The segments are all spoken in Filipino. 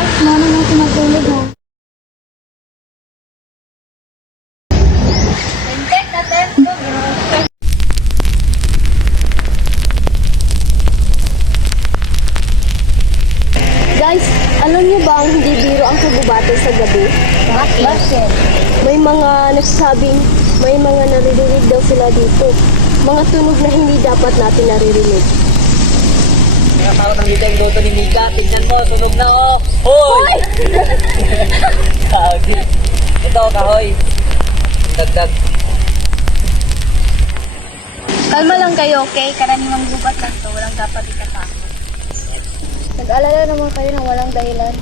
Guys, muna natin matulog ha. Guys, alam niyo ba ang hindi biro ang kagubatan sa gabi? Bakit? May mga nagsasabing, may mga naririnig daw sila dito. Mga tunog na hindi dapat natin naririnig. Nakakawat ang dito yung luto ni Mika. Tingnan mo, tunog na oh. Hoy! Ito, kahoy. Dagdag. Kalma lang kayo, okay? Karaniwang gubat lang to. Walang dapat ikatakot. Nag-alala naman kayo ng walang dahilan.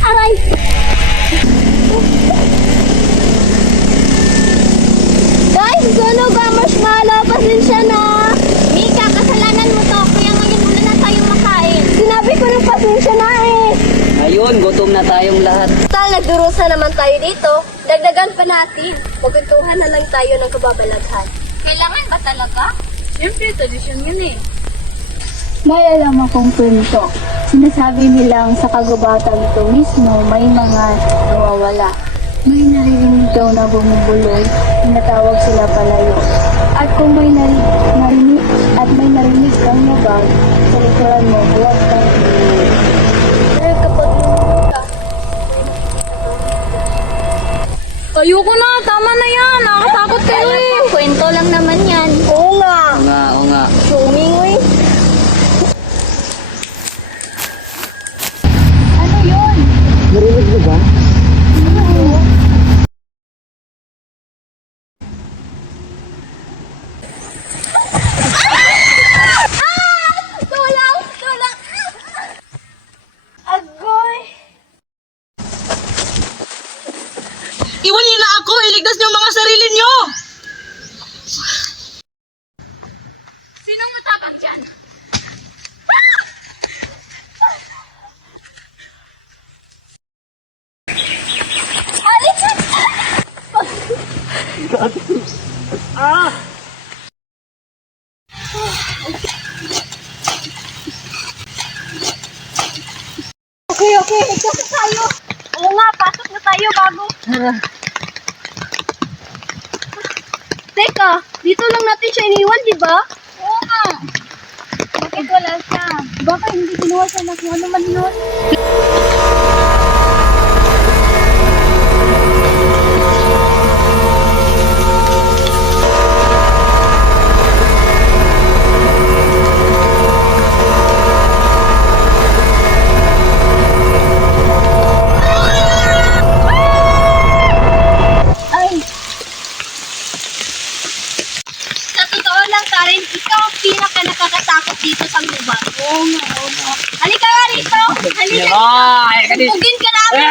Aray! Guys, sunog ang marshmallow. Pasensya na. Mika, kasalanan mo to. Kaya ngayon muna na tayong makain. Sinabi ko ng pasensya na eh. Ayun, gutom na tayong lahat. Tal, nagdurusa naman tayo dito. Dagdagan pa natin. Magkuntuhan na lang tayo ng kababalaghan. Kailangan ba talaga? Siyempre, tradisyon yun eh. May alam akong kwento. Sinasabi nilang sa kagubatan ito mismo may mga nawawala. May naririnig daw na bumubuloy, tinatawag sila palayo. At kung may narinig kang nabag sa likuran mo, huwag kang inilig. Dahil kapag Ayoko na, tama na yan. Nakakatakot kayo eh. Kwento lang naman yan. oo nga. Oo nga. Suming eh. Ano yun? Narinig mo ba? Tulang! Tulang! Agoy! Iwan niyo na ako! Iligtas niyo ang mga sarili niyo! Sinong matapag dyan? Okay, okay. Pasok tayo. Oo nga, pasok na tayo bago. Teka, dito lang natin siya iniwan, di ba? Oo nga. Bakit wala siya? Baka hindi kinuha sa kung ano man yun. Sa totoo lang, Karen, ikaw ang pinaka nakakatakot dito sa gubat. Oo nga, oo nga. Halika nga rito. Halika. Ay, kanina. Tugin ka namin.